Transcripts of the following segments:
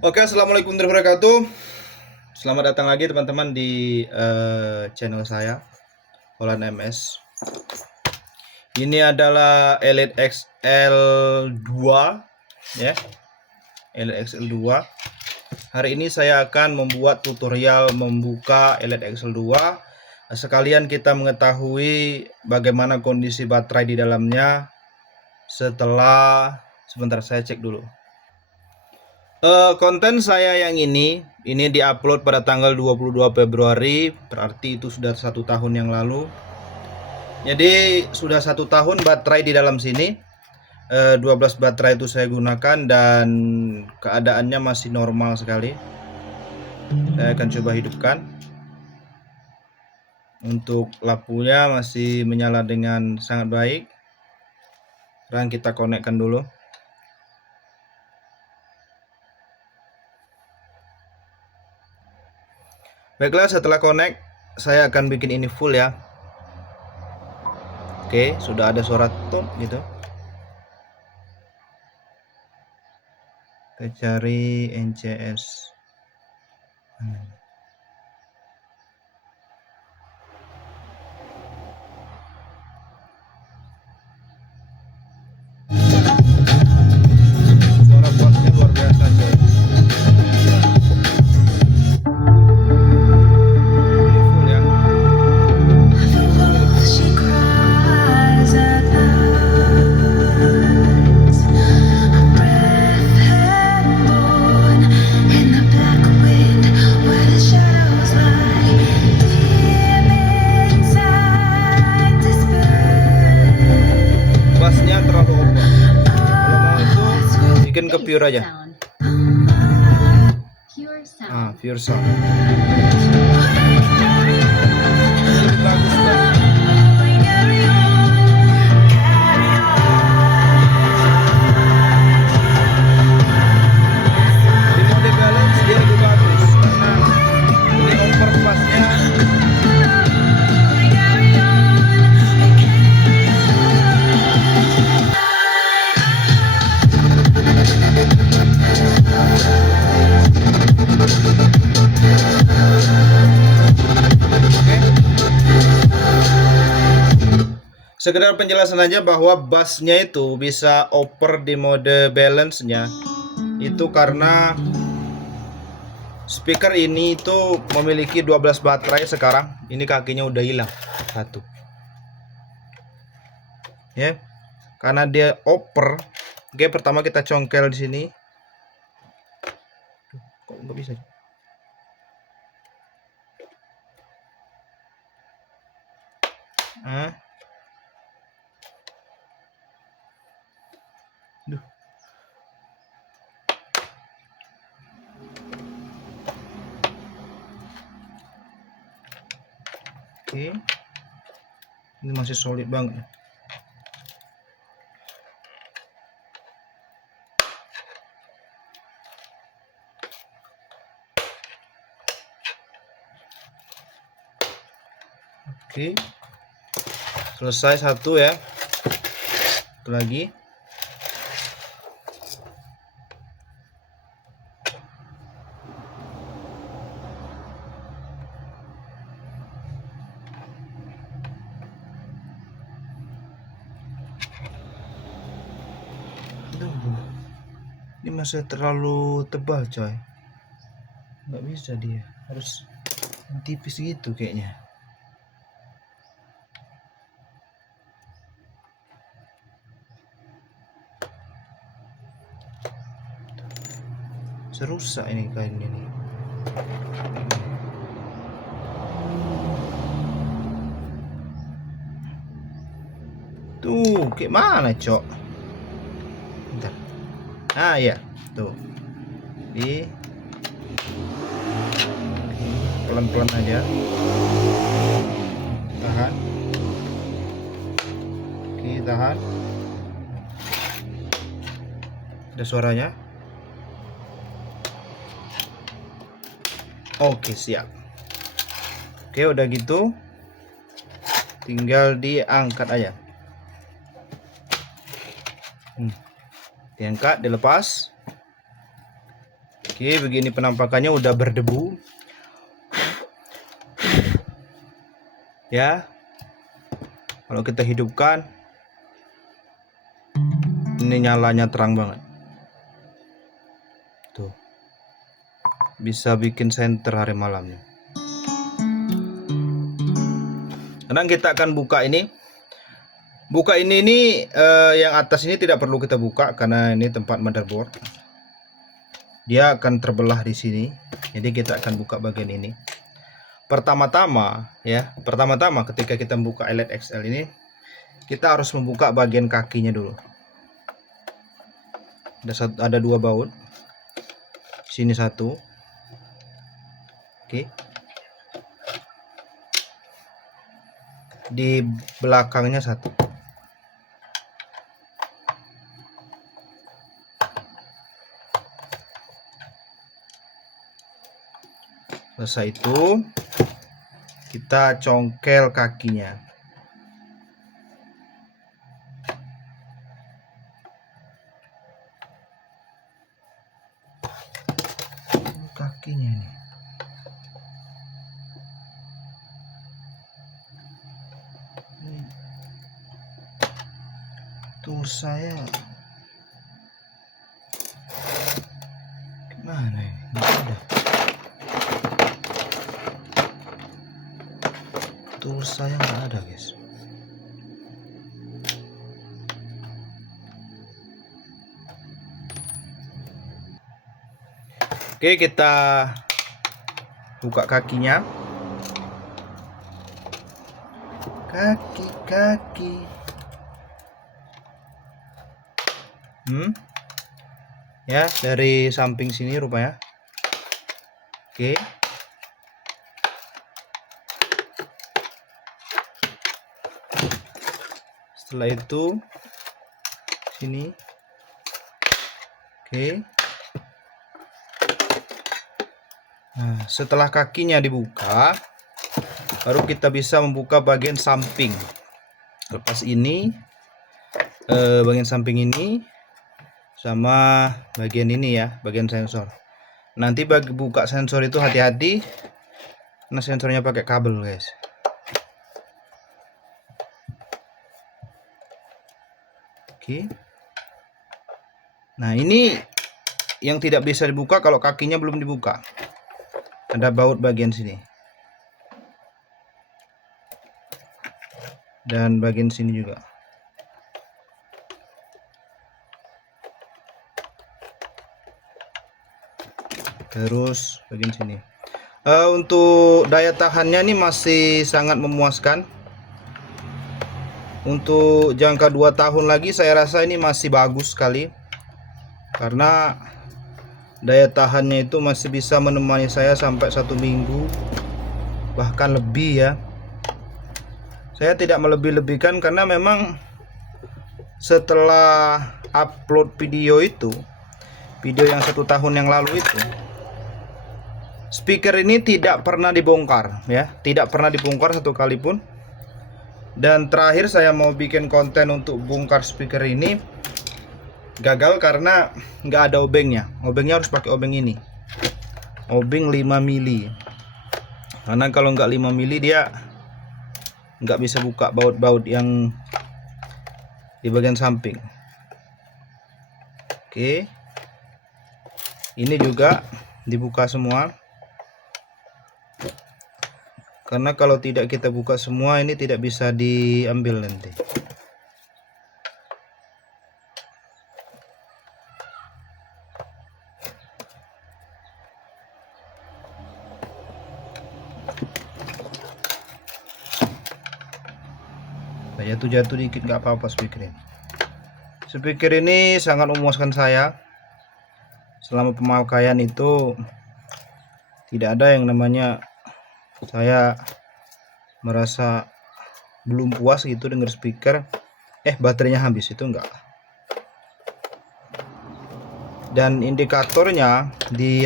Oke, assalamualaikum warahmatullahi wabarakatuh. Selamat datang lagi teman-teman di channel saya, Holland MS. Ini adalah Elite XL2, ya, Elite XL2. Hari ini saya akan membuat tutorial membuka Elite XL2. Sekalian kita mengetahui bagaimana kondisi baterai di dalamnya setelah sebentar saya cek dulu. Konten saya yang ini diupload pada tanggal 22 Februari, berarti itu sudah 1 tahun yang lalu. Jadi sudah 1 tahun baterai di dalam sini. 12 baterai itu saya gunakan dan keadaannya masih normal sekali. Saya akan coba hidupkan. Untuk lampunya masih menyala dengan sangat baik. Sekarang kita konekkan dulu. Baiklah, setelah connect saya akan bikin ini full ya. Oke, sudah ada suara tut gitu. Kita cari NCS. Suara bassnya luar biasa coy. Ini full ya. She cries at night. A breath had born in the black wind where the shadows lie. Deep inside despair. Bassnya terlalu open. Kalau mau itu bikin ke pure aja. Pure sound. Lebih bagus bass. Di mode balance dia lebih bagus karena ini over bassnya. Sekedar penjelasan aja bahwa bassnya itu bisa oper di mode balance-nya itu karena speaker ini itu memiliki 12 baterai sekarang. Ini kakinya udah hilang satu. Ya. Karena dia oper. Oke, pertama kita congkel di sini. Kok nggak bisa? Duh. Oke. Ini masih solid banget. Oke. Selesai satu ya. Satu lagi. Ini masih terlalu tebal coy, nggak bisa, dia harus tipis gitu kayaknya. Serusak ini kainnya nih. Tuh kayak mana cok. Bentar. Ya tuh di pelan-pelan aja, tahan. Oke, tahan. Ada suaranya. Oke, siap. Oke, udah gitu tinggal diangkat aja. Diangkat, dilepas. Oke, begini penampakannya, udah berdebu. Ya. Kalau kita hidupkan, ini nyalanya terang banget. Tuh. Bisa bikin senter hari malamnya. Sekarang kita akan buka ini. Buka ini yang atas ini tidak perlu kita buka karena ini tempat motherboard. Dia akan terbelah di sini. Jadi kita akan buka bagian ini. Pertama-tama ketika kita membuka LED XL ini, kita harus membuka bagian kakinya dulu. Ada 2 baut. Sini 1. Oke. Di belakangnya 1. Selesai itu, kita congkel kakinya. Kakinya ini. Tuh saya gimana ini? Nggak ada. Tools saya nggak ada, guys. Oke, kita buka kakinya. Kaki. Ya, dari samping sini rupanya. Oke. Setelah itu sini. Oke. Nah, setelah kakinya dibuka, baru kita bisa membuka bagian samping. Lepas ini bagian samping ini sama bagian ini ya, bagian sensor. Nanti bagi buka sensor itu hati-hati, karena sensornya pakai kabel, guys. Oke. Nah, ini yang tidak bisa dibuka kalau kakinya belum dibuka. Ada baut bagian sini. Dan bagian sini juga. Terus bagian sini. Untuk daya tahannya ini masih sangat memuaskan. Untuk jangka 2 tahun lagi saya rasa ini masih bagus sekali. Karena daya tahannya itu masih bisa menemani saya sampai 1 minggu, bahkan lebih ya. Saya tidak melebih-lebihkan karena memang setelah upload video yang 1 tahun yang lalu itu, speaker ini tidak pernah dibongkar ya, tidak pernah dibongkar 1 kali pun. Dan terakhir saya mau bikin konten untuk bongkar speaker ini, gagal karena nggak ada obengnya. Obengnya harus pakai obeng ini, obeng 5 mili. Karena kalau nggak 5 mili dia nggak bisa buka baut-baut yang di bagian samping. Oke, ini juga dibuka semua. Karena kalau tidak kita buka semua, ini tidak bisa diambil nanti. Jatuh-jatuh dikit nggak apa-apa speaker ini. Speaker ini sangat memuaskan saya. Selama pemakaian itu tidak ada yang namanya saya merasa belum puas gitu denger speaker, baterainya habis, itu enggak. Dan indikatornya di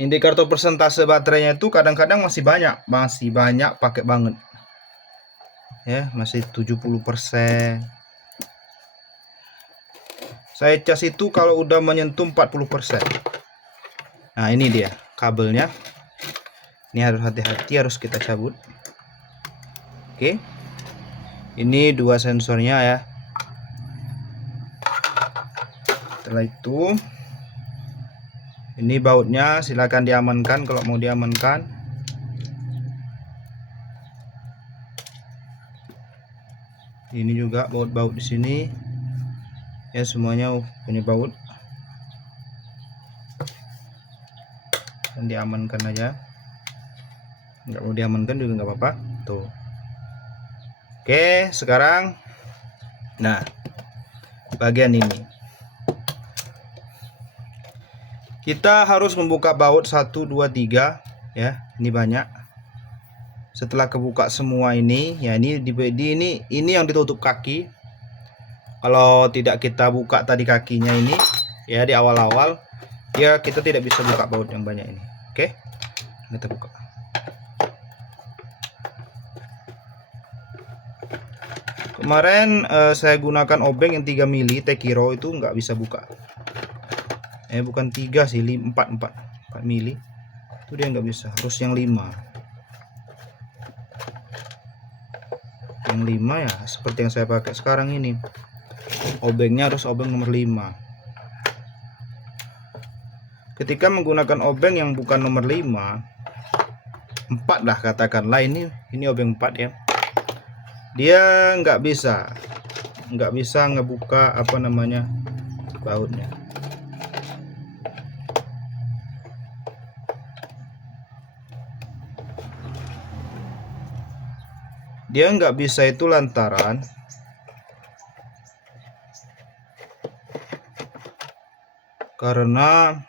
Indikator persentase baterainya itu kadang-kadang masih banyak pakai banget. Ya, masih 70%. Saya cas itu kalau udah menyentuh 40%. Nah, ini dia kabelnya. Ini harus hati-hati, harus kita cabut. Oke. Ini dua sensornya ya. Setelah itu ini bautnya silakan diamankan kalau mau diamankan. Ini juga baut-baut di sini. Ya, semuanya punya baut. Dan diamankan aja. Nggak mau diamankan juga nggak apa-apa. Tuh. Oke, sekarang nah, bagian ini. Kita harus membuka baut 1 2 3 ya. Ini banyak. Setelah kebuka semua ini, ya ini yang ditutup kaki. Kalau tidak kita buka tadi kakinya ini ya di awal-awal, ya kita tidak bisa buka baut yang banyak ini. Oke. Kita buka. Kemarin saya gunakan obeng yang 3 mili Tekiro itu nggak bisa buka. Bukan 3 sih, 4 mili. Itu dia nggak bisa, harus yang 5. Yang 5 ya seperti yang saya pakai sekarang ini. Obengnya harus obeng nomor 5. Ketika menggunakan obeng yang bukan nomor 5, 4 lah katakanlah, ini obeng 4 ya. Dia nggak bisa ngebuka apa namanya bautnya. Dia nggak bisa itu lantaran karena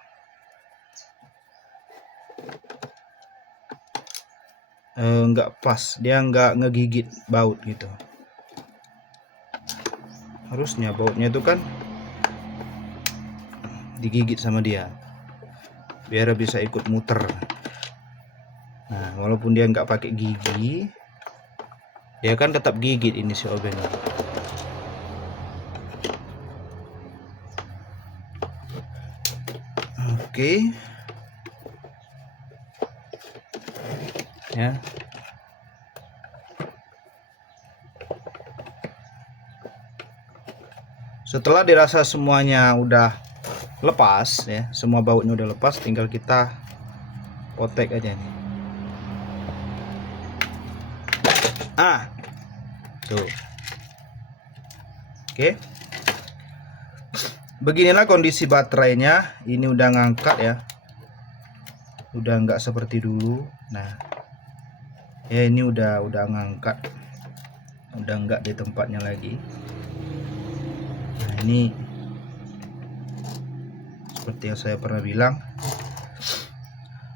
nggak pas, dia nggak ngegigit baut gitu. Harusnya bautnya itu kan digigit sama dia biar bisa ikut muter. Nah, walaupun dia nggak pakai gigi, dia kan tetap gigit ini si obengnya. Oke. Ya. Setelah dirasa semuanya udah lepas ya, semua bautnya udah lepas, tinggal kita potek aja nih. Tuh. Oke. Beginilah kondisi baterainya. Ini udah ngangkat ya. Udah nggak seperti dulu. Nah, ya ini udah ngangkat. Udah nggak di tempatnya lagi. Nah, ini seperti yang saya pernah bilang,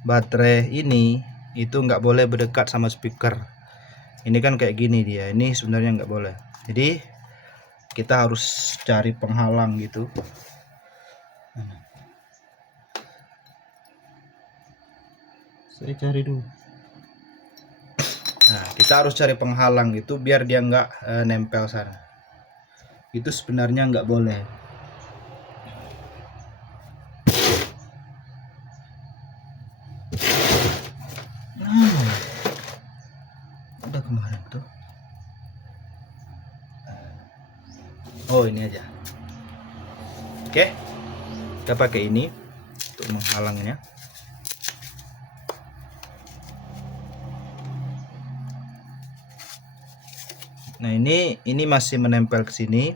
baterai ini itu nggak boleh berdekat sama speaker. Ini kan kayak gini dia, ini sebenarnya nggak boleh. Jadi kita harus cari penghalang gitu. Saya cari dulu. Nah, kita harus cari penghalang gitu biar dia nggak nempel sana. Itu sebenarnya nggak boleh. Udah kemarin tuh. Oh, ini aja. Oke. Kita pakai ini untuk menghalangnya. Nah, ini masih menempel ke sini.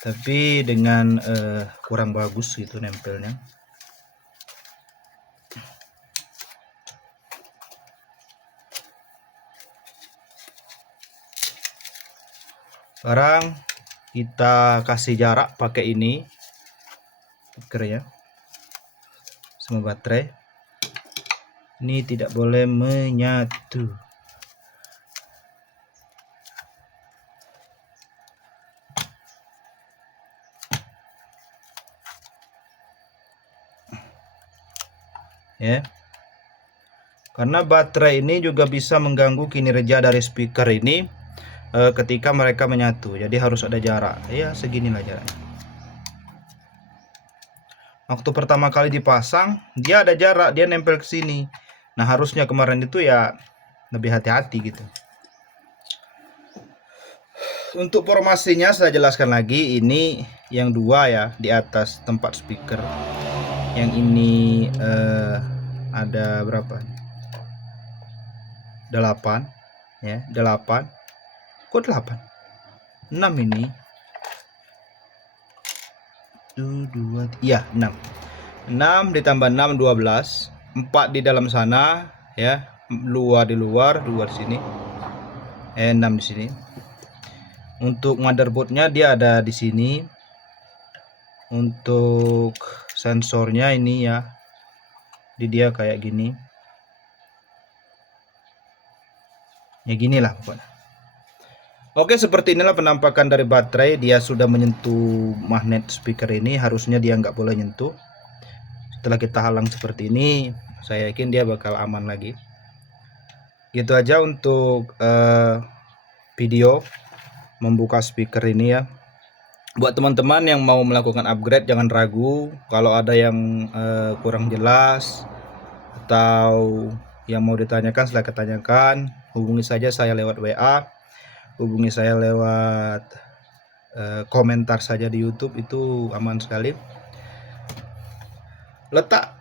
Tapi dengan kurang bagus gitu nempelnya. Sekarang kita kasih jarak pakai ini speaker ya sama baterai. Ini tidak boleh menyatu. ya. Karena baterai ini juga bisa mengganggu kinerja dari speaker ini ketika mereka menyatu. Jadi harus ada jarak. Ya, seginilah jaraknya. Waktu pertama kali dipasang, dia ada jarak, dia nempel ke sini. Nah, harusnya kemarin itu ya lebih hati-hati gitu. Untuk formasinya saya jelaskan lagi, ini yang dua ya di atas tempat speaker. Yang ini ada berapa? 8 ya, 8. Kok 8? 6 ini. 2 iya 6. 6 ditambah 6 12. 4 di dalam sana ya, 2 di luar, 2 di sini. 6 di sini. Untuk motherboardnya dia ada di sini. Untuk sensornya ini ya, di dia kayak gini. Ya ginilah pokoknya. Oke, seperti inilah penampakan dari baterai. Dia sudah menyentuh magnet speaker ini. Harusnya dia nggak boleh nyentuh. Setelah kita halang seperti ini, saya yakin dia bakal aman lagi. Gitu aja untuk video membuka speaker ini ya. Buat teman-teman yang mau melakukan upgrade, jangan ragu. Kalau ada yang kurang jelas atau yang mau ditanyakan, silahkan tanyakan. Hubungi saja saya lewat WA, hubungi saya lewat komentar saja di YouTube, itu aman sekali. Letak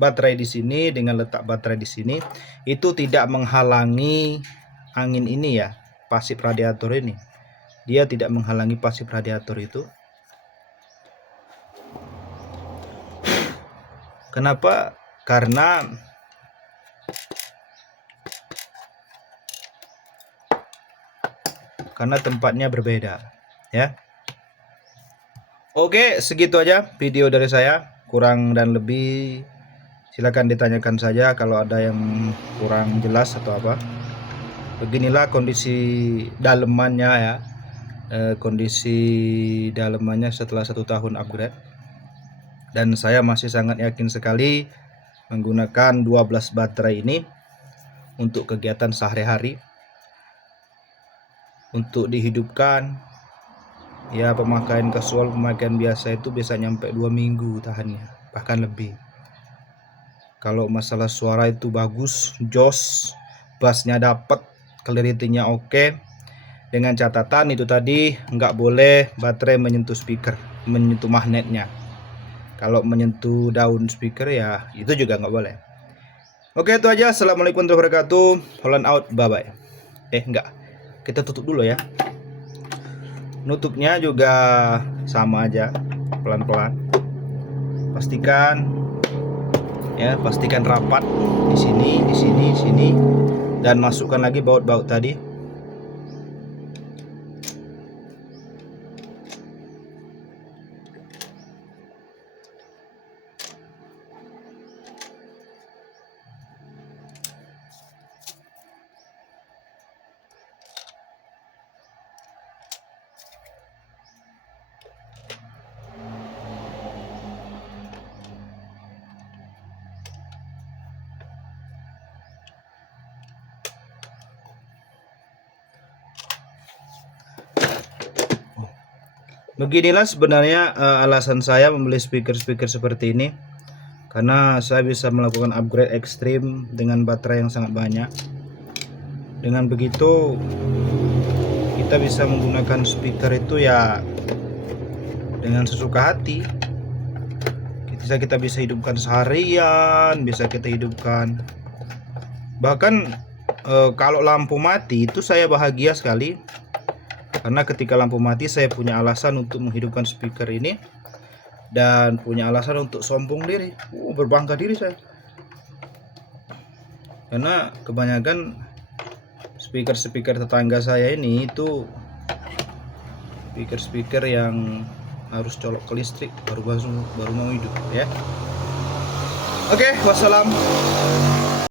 baterai di sini dengan letak baterai di sini itu tidak menghalangi angin ini ya, pasif radiator ini. Dia tidak menghalangi pasif radiator itu. Kenapa? Karena tempatnya berbeda ya. Oke, segitu aja video dari saya. Kurang dan lebih silakan ditanyakan saja kalau ada yang kurang jelas atau apa. Beginilah kondisi dalemannya ya. Kondisi dalemannya setelah 1 tahun upgrade. Dan saya masih sangat yakin sekali menggunakan 12 baterai ini untuk kegiatan sehari-hari. Untuk dihidupkan ya, pemakaian casual, pemakaian biasa itu bisa nyampe 2 minggu tahannya, bahkan lebih. Kalau masalah suara itu bagus, jos, bassnya dapat, clarity-nya oke. Dengan catatan itu tadi, nggak boleh baterai menyentuh speaker, menyentuh magnetnya. Kalau menyentuh daun speaker ya itu juga nggak boleh. Oke, itu aja. Assalamualaikum warahmatullahi wabarakatuh. Holland out, bye bye. Enggak, kita tutup dulu ya. Nutupnya juga sama aja, pelan-pelan. Pastikan ya, pastikan rapat di sini, di sini, di sini, dan masukkan lagi baut-baut tadi. Beginilah sebenarnya alasan saya membeli speaker-speaker seperti ini, karena saya bisa melakukan upgrade ekstrim dengan baterai yang sangat banyak. Dengan begitu kita bisa menggunakan speaker itu ya dengan sesuka hati. Kita bisa hidupkan seharian, bisa kita hidupkan bahkan kalau lampu mati itu saya bahagia sekali. Karena ketika lampu mati saya punya alasan untuk menghidupkan speaker ini, dan punya alasan untuk sombong diri, berbangga diri saya. Karena kebanyakan speaker-speaker tetangga saya ini itu speaker-speaker yang harus colok ke listrik baru mau hidup ya. Oke, wassalam.